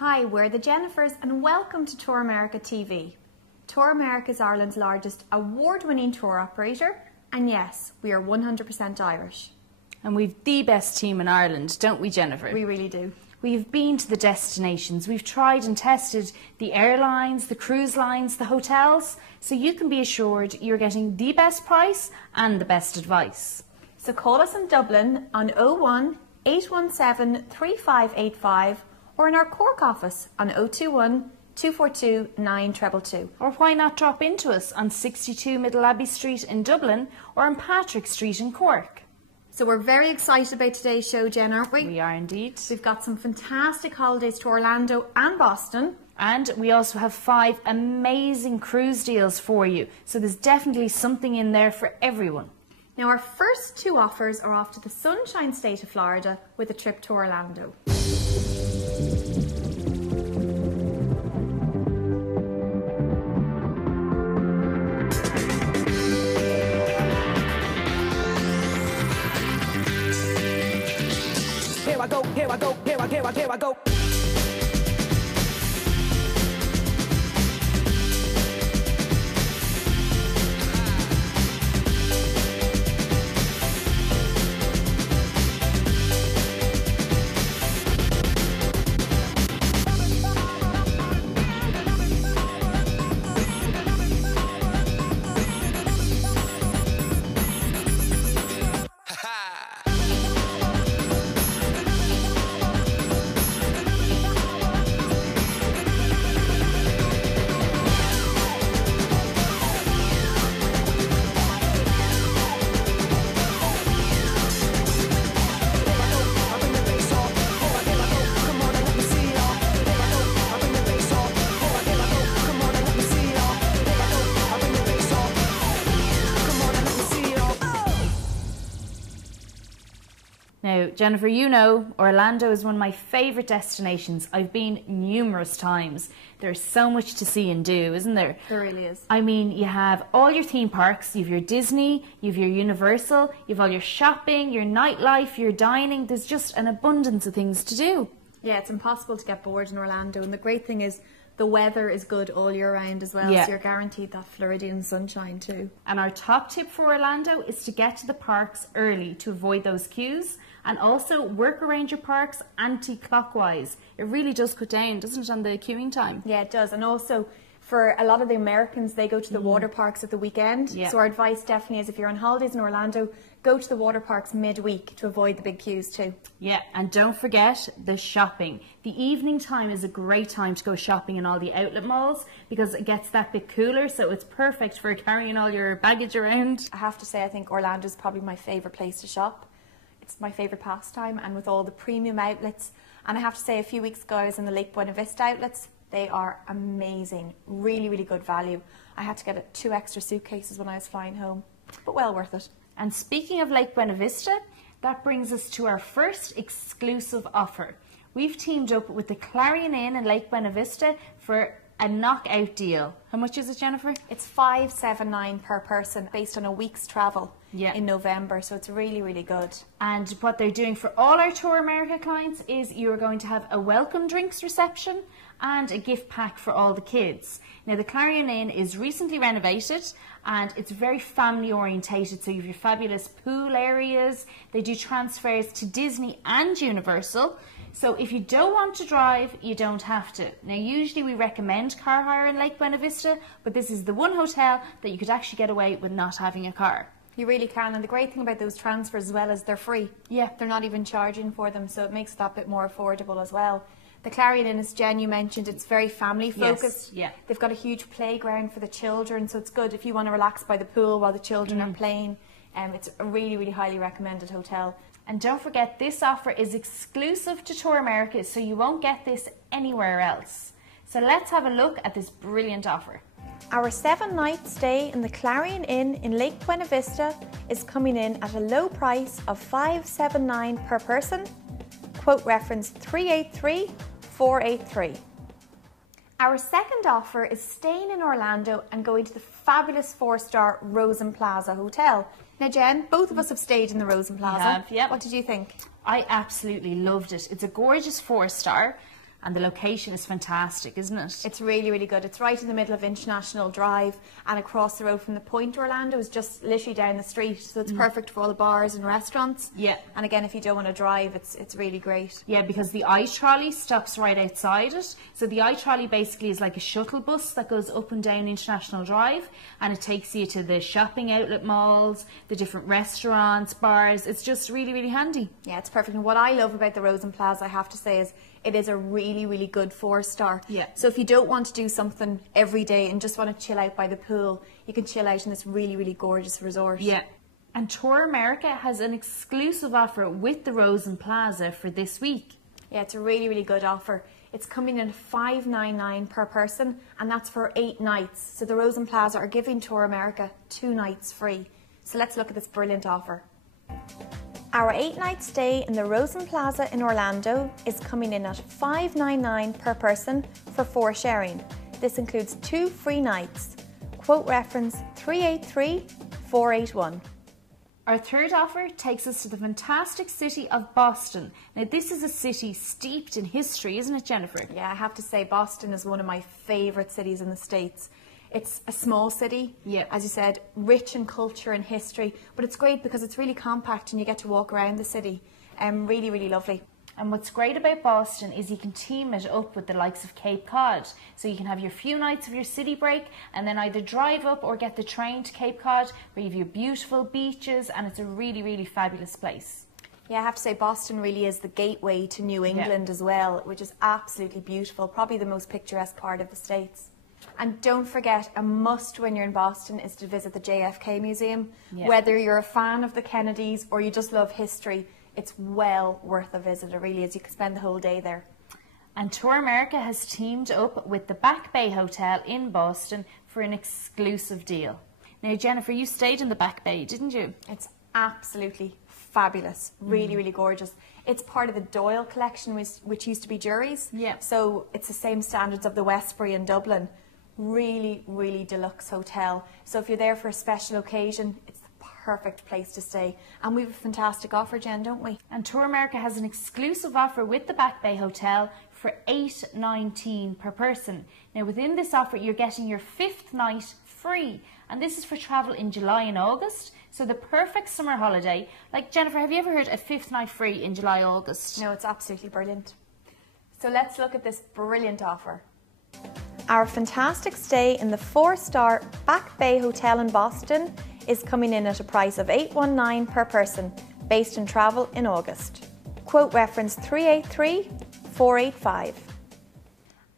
Hi, we're the Jennifers and welcome to Tour America TV. Tour America is Ireland's largest award-winning tour operator, and yes, we are 100% Irish. And we've the best team in Ireland, don't we, Jennifer? We really do. We've been to the destinations, we've tried and tested the airlines, the cruise lines, the hotels, so you can be assured you're getting the best price and the best advice. So call us in Dublin on 01 817 3585 or in our Cork office on 021 242 9222. Or why not drop into us on 62 Middle Abbey Street in Dublin or on Patrick Street in Cork. So we're very excited about today's show, Jen, aren't we? We are indeed. We've got some fantastic holidays to Orlando and Boston. And we also have 5 amazing cruise deals for you. So there's definitely something in there for everyone. Now our first 2 offers are off to the Sunshine State of Florida with a trip to Orlando. Here I go. Now, Jennifer, you know, Orlando is one of my favourite destinations. I've been numerous times. There's so much to see and do, isn't there? There really is. I mean, you have all your theme parks, you have your Disney, you have your Universal, you have all your shopping, your nightlife, your dining. There's just an abundance of things to do. Yeah, it's impossible to get bored in Orlando, and the great thing is the weather is good all year round as well, Yeah. so you're guaranteed that Floridian sunshine too. And our top tip for Orlando is to get to the parks early to avoid those queues, and also work around your parks anti-clockwise. It really does cut down, doesn't it, on the queuing time? Yeah, it does. And also for a lot of the Americans, they go to the water parks at the weekend. Yeah. So our advice definitely is if you're on holidays in Orlando, go to the water parks midweek to avoid the big queues too. Yeah, and don't forget the shopping. The evening time is a great time to go shopping in all the outlet malls because it gets that bit cooler, so it's perfect for carrying all your baggage around. I have to say, I think Orlando is probably my favourite place to shop. It's my favourite pastime, and with all the premium outlets. And I have to say, a few weeks ago I was in the Lake Buena Vista outlets. They are amazing, really, really good value. I had to get 2 extra suitcases when I was flying home, but well worth it. And speaking of Lake Buena Vista, that brings us to our first exclusive offer. We've teamed up with the Clarion Inn in Lake Buena Vista for a knockout deal. How much is it, Jennifer? It's $579 per person based on a week's travel in November, so it's really, really good. And what they're doing for all our Tour America clients is you're going to have a welcome drinks reception and a gift pack for all the kids. Now, the Clarion Inn is recently renovated and it's very family orientated, so you have your fabulous pool areas. They do transfers to Disney and Universal. So if you don't want to drive, you don't have to. Now, usually we recommend car hire in Lake Buena Vista, but this is the one hotel that you could actually get away with not having a car. You really can, and the great thing about those transfers as well is they're free. Yeah. They're not even charging for them, so it makes that bit more affordable as well. The Clarion Inn, as Jen, you mentioned, it's very family focused. Yes, yeah. They've got a huge playground for the children, so it's good if you want to relax by the pool while the children are playing. It's a really, really highly recommended hotel. And don't forget, this offer is exclusive to Tour America, so you won't get this anywhere else. So let's have a look at this brilliant offer. Our 7-night stay in the Clarion Inn in Lake Buena Vista is coming in at a low price of $579 per person. Quote reference 383483. Our second offer is staying in Orlando and going to the fabulous 4-star Rosen Plaza Hotel. Now, Jen, both of us have stayed in the Rosen Plaza. We have, yep. What did you think? I absolutely loved it. It's a gorgeous 4-star. And the location is fantastic, isn't it? It's really, really good. It's right in the middle of International Drive, and across the road from the Point Orlando is just literally down the street. So it's perfect for all the bars and restaurants. Yeah. And again, if you don't want to drive, it's really great. Yeah, because the iTrolley stops right outside it. So the iTrolley basically is like a shuttle bus that goes up and down International Drive, and it takes you to the shopping outlet malls, the different restaurants, bars. It's just really, really handy. Yeah, it's perfect. And what I love about the Rosen Plaza, I have to say, is it is a really, really good 4-star. Yeah. So if you don't want to do something every day and just want to chill out by the pool, you can chill out in this really, really gorgeous resort. Yeah. And Tour America has an exclusive offer with the Rosen Plaza for this week. Yeah, it's a really, really good offer. It's coming in at $599 per person, and that's for 8 nights. So the Rosen Plaza are giving Tour America 2 nights free. So let's look at this brilliant offer. Our 8-night stay in the Rosen Plaza in Orlando is coming in at $599 per person for 4 sharing. This includes 2 free nights. Quote reference 383481. Our third offer takes us to the fantastic city of Boston. Now, this is a city steeped in history, isn't it, Jennifer? Yeah, I have to say Boston is one of my favourite cities in the States. It's a small city, yeah, as you said, rich in culture and history, but it's great because it's really compact and you get to walk around the city. Really, really lovely. And what's great about Boston is you can team it up with the likes of Cape Cod. So you can have your few nights of your city break and then either drive up or get the train to Cape Cod, where you have your beautiful beaches, and it's a really, really fabulous place. Yeah, I have to say Boston really is the gateway to New England as well, which is absolutely beautiful, probably the most picturesque part of the States. And don't forget, a must when you're in Boston is to visit the JFK Museum. Yeah. Whether you're a fan of the Kennedys or you just love history, it's well worth a visit. It really is. You could spend the whole day there. And Tour America has teamed up with the Back Bay Hotel in Boston for an exclusive deal. Now, Jennifer, you stayed in the Back Bay, didn't you? It's absolutely fabulous. Really, really gorgeous. It's part of the Doyle collection, which used to be Jury's. Yeah. So it's the same standards of the Westbury in Dublin. Really, really deluxe hotel. So if you're there for a special occasion, it's the perfect place to stay. And we have a fantastic offer, Jen, don't we? And Tour America has an exclusive offer with the Back Bay Hotel for $819 per person. Now, within this offer, you're getting your 5th night free. And this is for travel in July and August. So the perfect summer holiday. Like, Jennifer, have you ever heard a 5th night free in July, August? No, it's absolutely brilliant. So let's look at this brilliant offer. Our fantastic stay in the 4-star Back Bay Hotel in Boston is coming in at a price of $819 per person, based on travel in August. Quote reference 383485.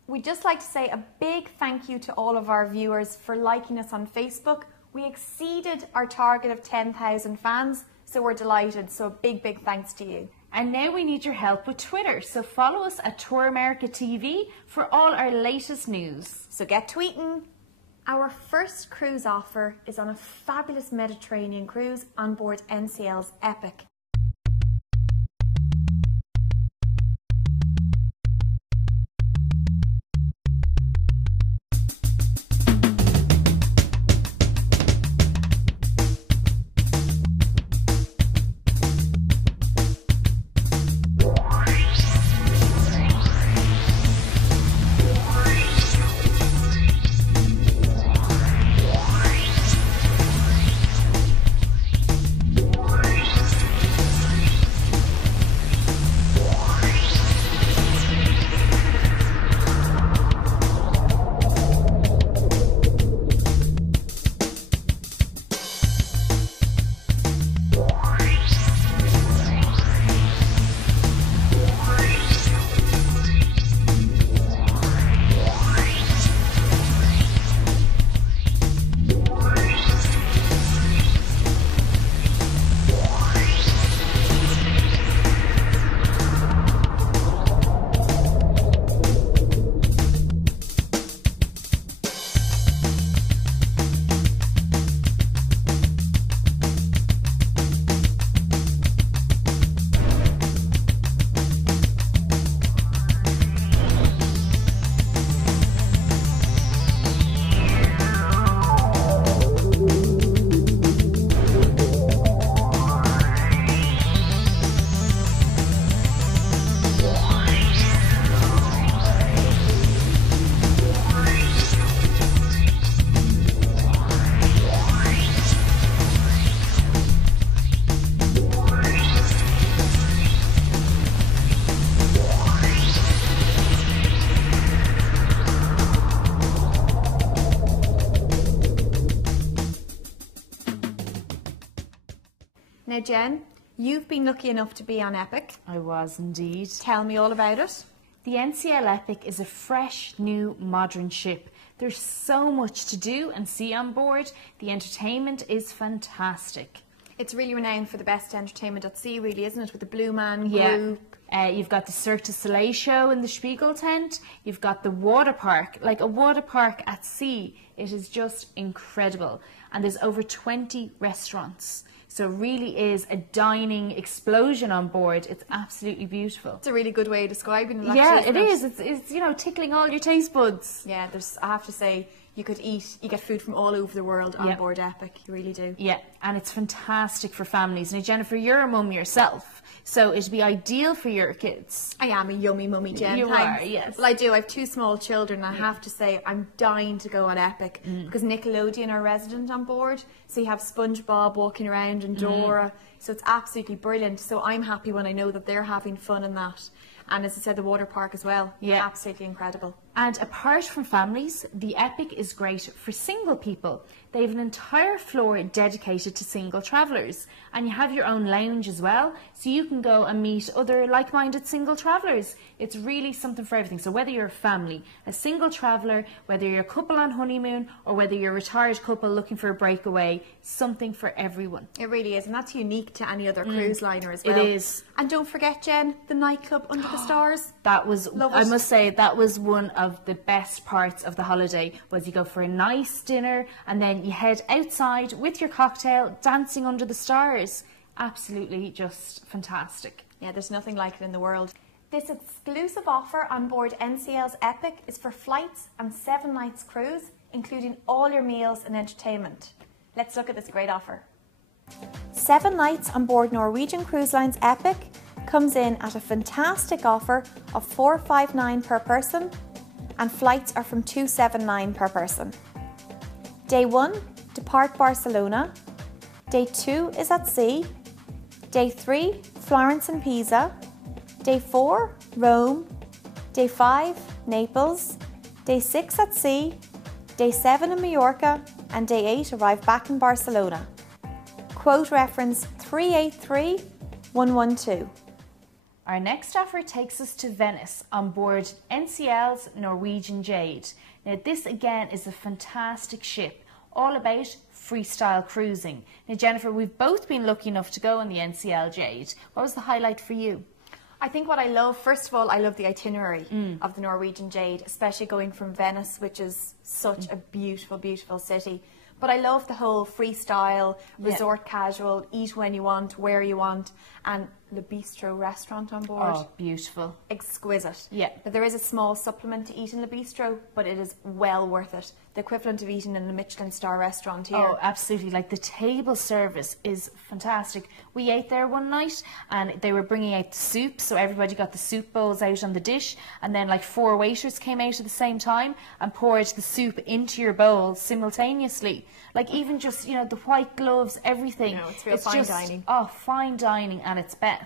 We'd just like to say a big thank you to all of our viewers for liking us on Facebook. We exceeded our target of 10,000 fans, so we're delighted. So a big, big thanks to you. And now we need your help with Twitter, so follow us at Tour America TV for all our latest news. So get tweeting. Our first cruise offer is on a fabulous Mediterranean cruise on board NCL's Epic. Now, Jen, you've been lucky enough to be on Epic. I was indeed. Tell me all about it. The NCL Epic is a fresh, new, modern ship. There's so much to do and see on board. The entertainment is fantastic. It's really renowned for the best entertainment at sea, really, isn't it? With the Blue Man Yeah. group. You've got the Cirque du Soleil show in the Spiegel tent. You've got the water park, like a water park at sea. It is just incredible. And there's over 20 restaurants. So it really is a dining explosion on board. It's absolutely beautiful. It's a really good way of describing it. Yeah, Actually, it isn't is. It's you know, tickling all your taste buds. Yeah, I have to say, you get food from all over the world on board Epic. You really do. Yeah, and it's fantastic for families. Now, Jennifer, you're a mum yourself, so it'd be ideal for your kids. I am a yummy mummy, Jen. You Thanks. are, yes. Well, I do. I have 2 small children, and I have to say, I'm dying to go on Epic because Nickelodeon are resident on board. So you have SpongeBob walking around and Dora. So it's absolutely brilliant. So I'm happy when I know that they're having fun in that. And as I said, the water park as well. Yeah. Absolutely incredible. And apart from families, the Epic is great for single people. They have an entire floor dedicated to single travellers. And you have your own lounge as well, so you can go and meet other like-minded single travellers. It's really something for everything. So whether you're a family, a single traveller, whether you're a couple on honeymoon, or whether you're a retired couple looking for a breakaway, something for everyone. It really is, and that's unique to any other cruise liner as well. It is. And don't forget, Jen, the nightclub under the stars. That was, Love I it. must say, that was one of the best parts of the holiday, was you go for a nice dinner and then you head outside with your cocktail, dancing under the stars. Absolutely just fantastic. Yeah, there's nothing like it in the world. This exclusive offer on board NCL's Epic is for flights and 7 nights cruise, including all your meals and entertainment. Let's look at this great offer. 7 nights on board Norwegian Cruise Line's Epic comes in at a fantastic offer of $459 per person, and flights are from $279 per person. Day 1, depart Barcelona. Day 2 is at sea. Day 3, Florence and Pisa. Day 4, Rome. Day 5, Naples. Day 6 at sea. Day 7 in Mallorca. And day 8 arrive back in Barcelona. Quote reference 383112. Our next offer takes us to Venice on board NCL's Norwegian Jade. Now this again is a fantastic ship, all about freestyle cruising. Now Jennifer, we've both been lucky enough to go on the NCL Jade. What was the highlight for you? I think what I love, first of all, I love the itinerary of the Norwegian Jade, especially going from Venice, which is such a beautiful, beautiful city. But I love the whole freestyle, resort casual, eat when you want, where you want, and the bistro restaurant on board. Oh, beautiful. Exquisite. Yeah. But there is a small supplement to eat in the bistro, but it is well worth it. The equivalent of eating in a Michelin star restaurant here. Oh, absolutely. Like the table service is fantastic. We ate there one night and they were bringing out the soup, so everybody got the soup bowls out on the dish, and then like 4 waiters came out at the same time and poured the soup into your bowl simultaneously. Like even just, you know, the white gloves, everything. No, it's real fine dining. Oh, fine dining at its best.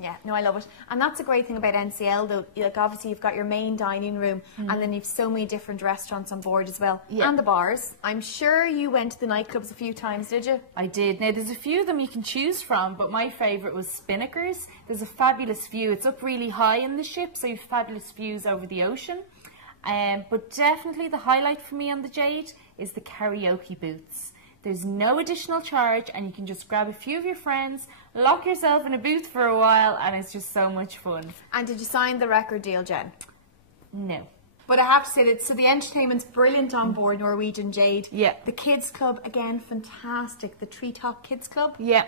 Yeah, no, I love it. And that's a great thing about NCL though. Like obviously you've got your main dining room and then you've so many different restaurants on board as well. Yeah. And the bars. I'm sure you went to the nightclubs a few times, did you? I did. Now there's a few of them you can choose from, but my favourite was Spinnaker's. There's a fabulous view. It's up really high in the ship, so you have fabulous views over the ocean. But definitely the highlight for me on the Jade is the karaoke booths. There's no additional charge and you can just grab a few of your friends, lock yourself in a booth for a while, and it's just so much fun. And did you sign the record deal, Jen? No. But I have to say that, so the entertainment's brilliant on board Norwegian Jade. Yeah. The kids club, again, fantastic. The Treetop Kids Club. Yeah.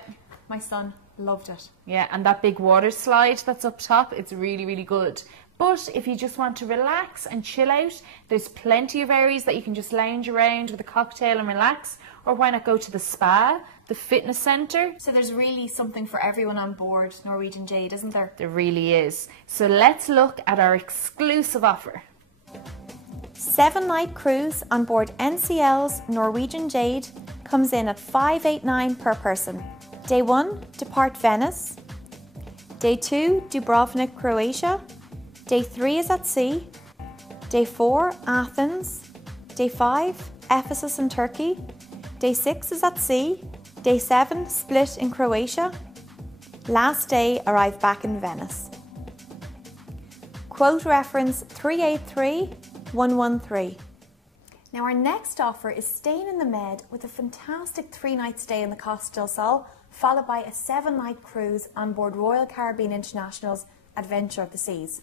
My son loved it. Yeah, and that big water slide that's up top, it's really, really good. But if you just want to relax and chill out, there's plenty of areas that you can just lounge around with a cocktail and relax. Or why not go to the spa, the fitness centre? So there's really something for everyone on board Norwegian Jade, isn't there? There really is. So let's look at our exclusive offer. 7-night cruise on board NCL's Norwegian Jade comes in at $589 per person. Day 1, depart Venice. Day 2, Dubrovnik, Croatia. Day 3 is at sea. Day 4, Athens. Day 5, Ephesus in Turkey. Day 6 is at sea. Day 7, Split in Croatia. Last day, arrive back in Venice. Quote reference 383113. Now our next offer is staying in the Med with a fantastic 3-night stay in the Costa del Sol, followed by a 7-night cruise on board Royal Caribbean International's Adventure of the Seas.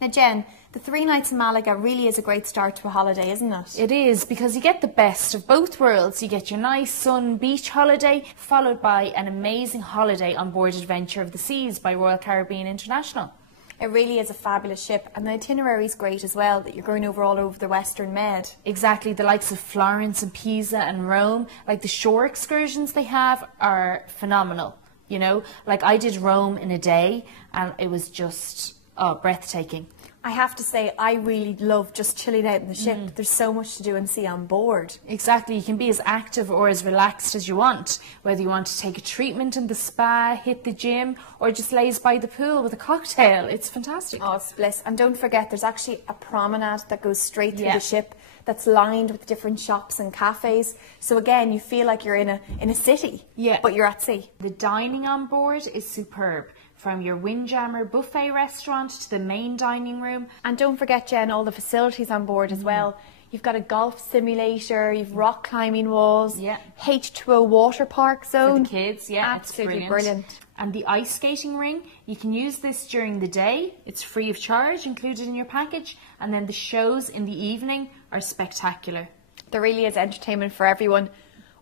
Now Jen, the 3 nights in Malaga really is a great start to a holiday, isn't it? It is, because you get the best of both worlds. You get your nice sun beach holiday, followed by an amazing holiday on board Adventure of the Seas by Royal Caribbean International. It really is a fabulous ship, and the itinerary is great as well, that you're going over all over the Western Med. Exactly, the likes of Florence and Pisa and Rome, like the shore excursions they have are phenomenal, you know? Like I did Rome in a day and it was just breathtaking. I have to say, I really love just chilling out in the ship. There's so much to do and see on board. Exactly, you can be as active or as relaxed as you want, whether you want to take a treatment in the spa, hit the gym, or just laze by the pool with a cocktail. It's fantastic. Oh, it's bliss. And don't forget, there's actually a promenade that goes straight through the ship that's lined with different shops and cafes. So again, you feel like you're in a city, but you're at sea. The dining on board is superb. From your Windjammer buffet restaurant to the main dining room. And don't forget, Jen, all the facilities on board as well. You've got a golf simulator, you've rock climbing walls, H2O water park zone. For the kids, absolutely brilliant. And the ice skating ring, you can use this during the day. It's free of charge, included in your package. And then the shows in the evening are spectacular. There really is entertainment for everyone.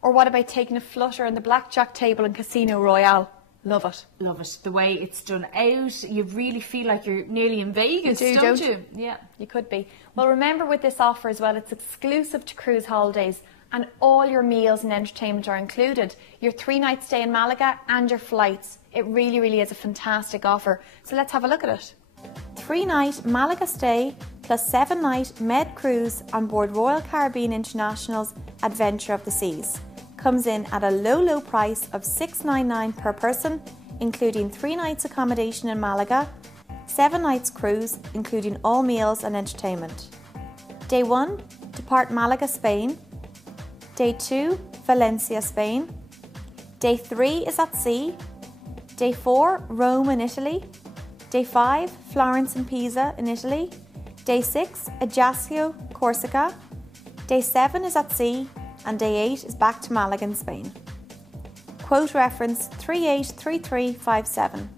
Or what about taking a flutter on the blackjack table in Casino Royale? Love it. Love it. The way it's done out, you really feel like you're nearly in Vegas, don't you? Yeah, you could be. Well, remember with this offer as well, it's exclusive to cruise holidays and all your meals and entertainment are included. Your 3-night stay in Malaga and your flights. It really, really is a fantastic offer. So let's have a look at it. 3-night Malaga stay plus 7-night Med cruise on board Royal Caribbean International's Adventure of the Seas. Comes in at a low price of $699 per person, including 3 nights accommodation in Malaga, 7 nights cruise, including all meals and entertainment. Day 1, depart Malaga, Spain. Day 2, Valencia, Spain. Day 3 is at sea. Day 4, Rome in Italy. Day 5, Florence and Pisa in Italy. Day 6, Ajaccio, Corsica. Day 7 is at sea. And day 8 is back to Malaga in Spain. Quote reference 383357.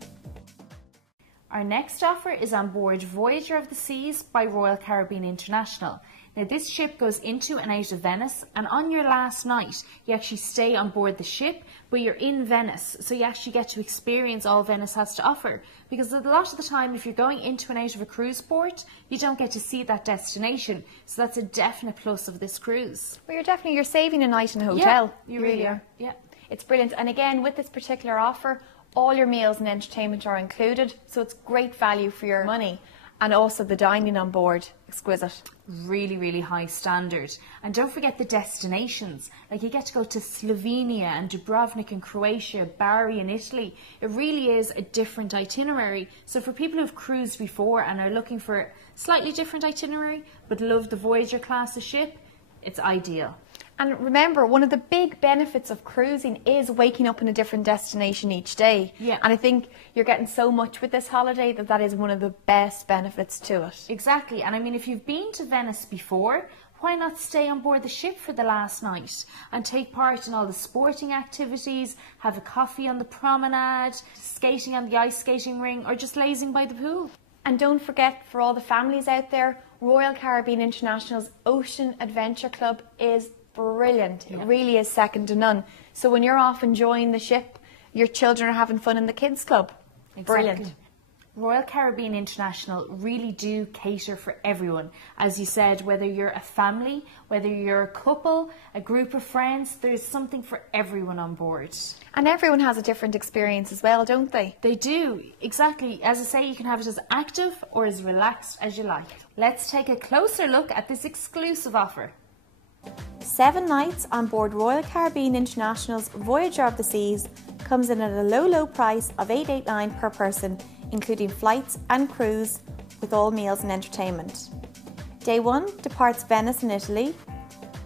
Our next offer is on board Voyager of the Seas by Royal Caribbean International. Now this ship goes into and out of Venice, and on your last night you actually stay on board the ship, but you're in Venice, so you actually get to experience all Venice has to offer. Because a lot of the time, if you're going into and out of a cruise port, you don't get to see that destination. So that's a definite plus of this cruise. Well, you're saving a night in a hotel. Yeah, you really are. Yeah. It's brilliant. And again, with this particular offer, all your meals and entertainment are included, so it's great value for your money. And also the dining on board, exquisite. Really, really high standard. And don't forget the destinations. Like, you get to go to Slovenia and Dubrovnik in Croatia, Bari in Italy. It really is a different itinerary. So for people who've cruised before and are looking for a slightly different itinerary, but love the Voyager class of ship, it's ideal. And remember, one of the big benefits of cruising is waking up in a different destination each day. Yeah. And I think you're getting so much with this holiday that is one of the best benefits to it. Exactly. And I mean, if you've been to Venice before, why not stay on board the ship for the last night and take part in all the sporting activities, have a coffee on the promenade, skating on the ice skating ring, or just lazing by the pool? And don't forget, for all the families out there, Royal Caribbean International's Ocean Adventure Club is brilliant. Yeah. It really is second to none. So when you're off enjoying the ship, your children are having fun in the kids club. Exactly. Brilliant. Royal Caribbean International really do cater for everyone. As you said, whether you're a family, whether you're a couple, a group of friends, there's something for everyone on board. And everyone has a different experience as well, don't they? They do, exactly. As I say, you can have it as active or as relaxed as you like. Let's take a closer look at this exclusive offer. 7 nights on board Royal Caribbean International's Voyager of the Seas comes in at a low price of $889 per person, including flights and cruise with all meals and entertainment. Day 1 departs Venice in Italy.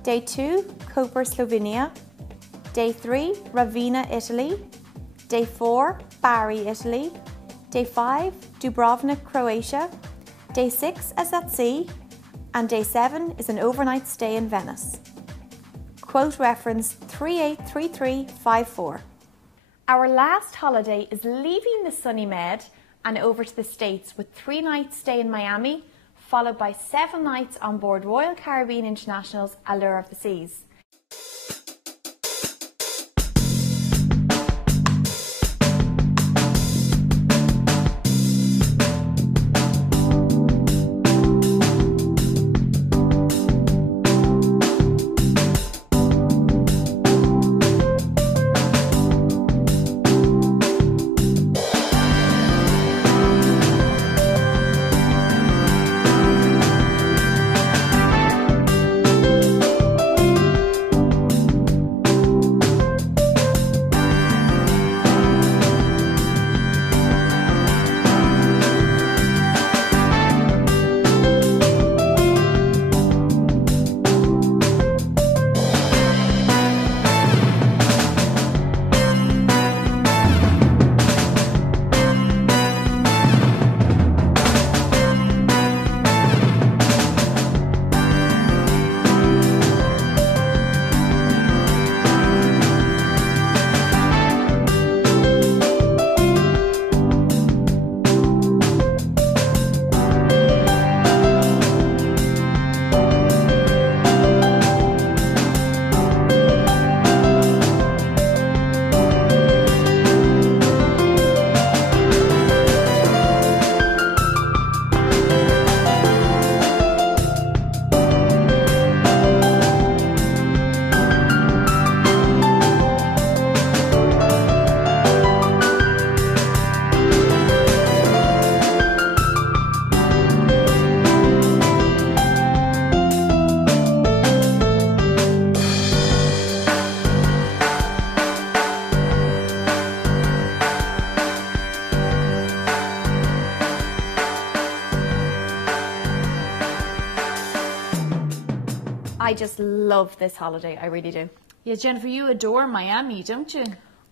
Day 2, Koper, Slovenia. Day 3, Ravenna, Italy. Day 4, Bari, Italy. Day 5, Dubrovnik, Croatia. Day 6 is at sea. And day 7 is an overnight stay in Venice. Quote reference 383354. Our last holiday is leaving the sunny Med and over to the States with 3 nights stay in Miami, followed by 7 nights on board Royal Caribbean International's Allure of the Seas. I just love this holiday, I really do. Yeah, Jennifer, you adore Miami, don't you?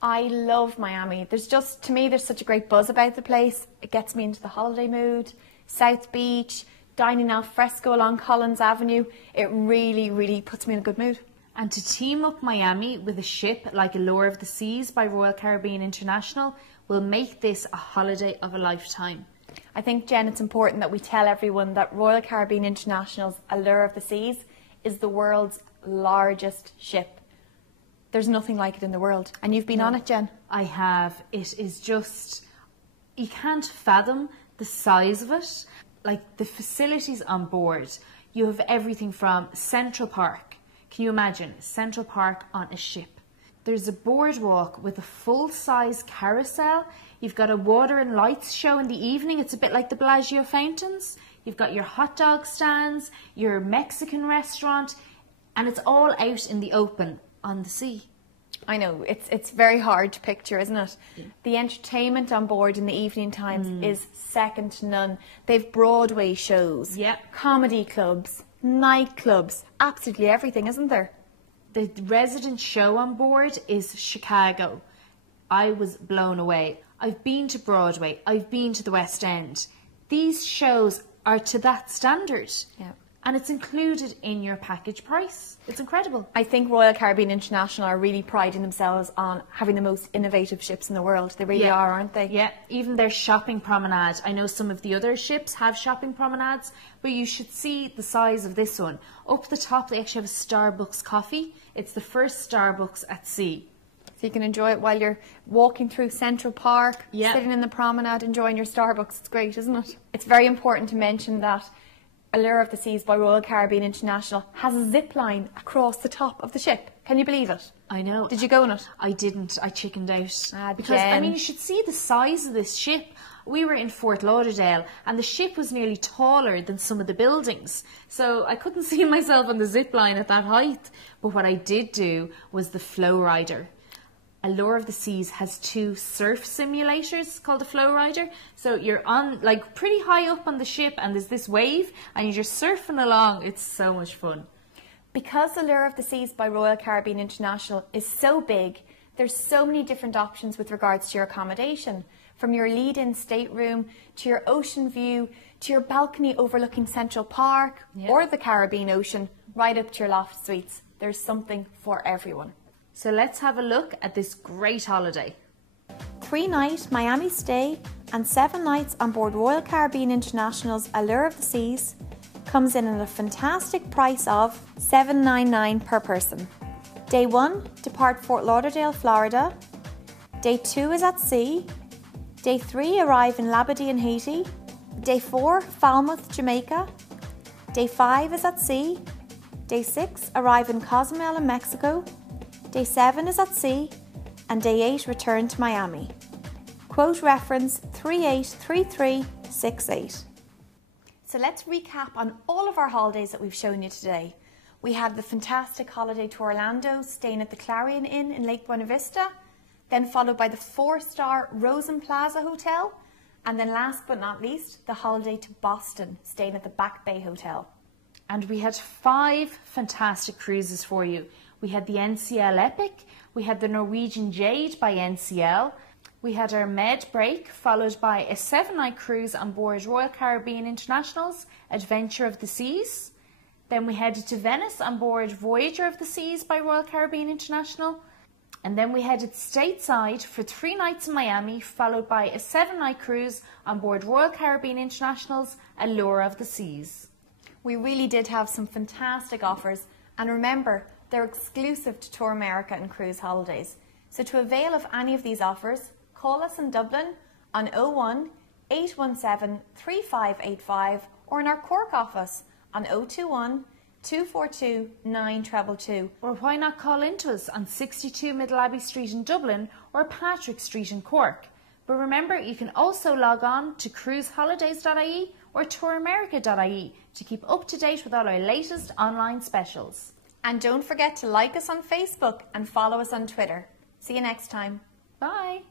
I love Miami. There's such a great buzz about the place. It gets me into the holiday mood. South Beach, dining al fresco along Collins Avenue. It really, really puts me in a good mood. And to team up Miami with a ship like Allure of the Seas by Royal Caribbean International will make this a holiday of a lifetime. I think, Jen, it's important that we tell everyone that Royal Caribbean International's Allure of the Seas is the world's largest ship. There's nothing like it in the world. And you've been on it, Jen. I have. It is just, you can't fathom the size of it. Like the facilities on board, you have everything from Central Park. Can you imagine Central Park on a ship? There's a boardwalk with a full-size carousel. You've got a water and lights show in the evening. It's a bit like the Bellagio fountains. You've got your hot dog stands, your Mexican restaurant, and it's all out in the open on the sea. I know, it's very hard to picture, isn't it? Yeah. The entertainment on board in the evening times is second to none. They've Broadway shows, comedy clubs, nightclubs, absolutely everything, isn't there? The resident show on board is Chicago. I was blown away. I've been to Broadway, I've been to the West End. These shows are to that standard. Yeah. And it's included in your package price. It's incredible. I think Royal Caribbean International are really priding themselves on having the most innovative ships in the world. They really are, aren't they? Yeah, even their shopping promenade. I know some of the other ships have shopping promenades, but you should see the size of this one. Up the top, they actually have a Starbucks coffee. It's the first Starbucks at sea. So you can enjoy it while you're walking through Central Park, sitting in the promenade, enjoying your Starbucks. It's great, isn't it? It's very important to mention that Allure of the Seas by Royal Caribbean International has a zip line across the top of the ship. Can you believe it? I know. Did you go on it? I didn't. I chickened out. Because, Jen. I mean, you should see the size of this ship. We were in Fort Lauderdale and the ship was nearly taller than some of the buildings. So I couldn't see myself on the zip line at that height. But what I did do was the flow rider. Allure of the Seas has 2 surf simulators called the Flow Rider. So you're on like pretty high up on the ship and there's this wave and you're just surfing along. It's so much fun. Because Allure of the Seas by Royal Caribbean International is so big, there's so many different options with regards to your accommodation. From your lead-in stateroom to your ocean view to your balcony overlooking Central Park or the Caribbean Ocean, right up to your loft suites. There's something for everyone. So let's have a look at this great holiday. 3-night Miami stay and 7 nights on board Royal Caribbean International's Allure of the Seas comes in at a fantastic price of $799 per person. Day 1, depart Fort Lauderdale, Florida. Day 2 is at sea. Day 3, arrive in Labadee, Haiti. Day 4, Falmouth, Jamaica. Day 5 is at sea. Day 6, arrive in Cozumel in Mexico. Day 7 is at sea, and Day 8 return to Miami. Quote reference 383368. So let's recap on all of our holidays that we've shown you today. We had the fantastic holiday to Orlando, staying at the Clarion Inn in Lake Buena Vista, then followed by the 4-star Rosen Plaza Hotel, and then last but not least, the holiday to Boston, staying at the Back Bay Hotel. And we had 5 fantastic cruises for you. We had the NCL Epic, we had the Norwegian Jade by NCL, we had our Med break followed by a 7-night cruise on board Royal Caribbean International's Adventure of the Seas. Then we headed to Venice on board Voyager of the Seas by Royal Caribbean International. And then we headed stateside for 3 nights in Miami followed by a 7-night cruise on board Royal Caribbean International's Allure of the Seas. We really did have some fantastic offers, and remember, they're exclusive to Tour America and Cruise Holidays. So to avail of any of these offers, call us in Dublin on 01 817 3585 or in our Cork office on 021 242 9222. Or why not call into us on 62 Middle Abbey Street in Dublin or Patrick Street in Cork. But remember, you can also log on to cruiseholidays.ie or touramerica.ie to keep up to date with all our latest online specials. And don't forget to like us on Facebook and follow us on Twitter. See you next time. Bye.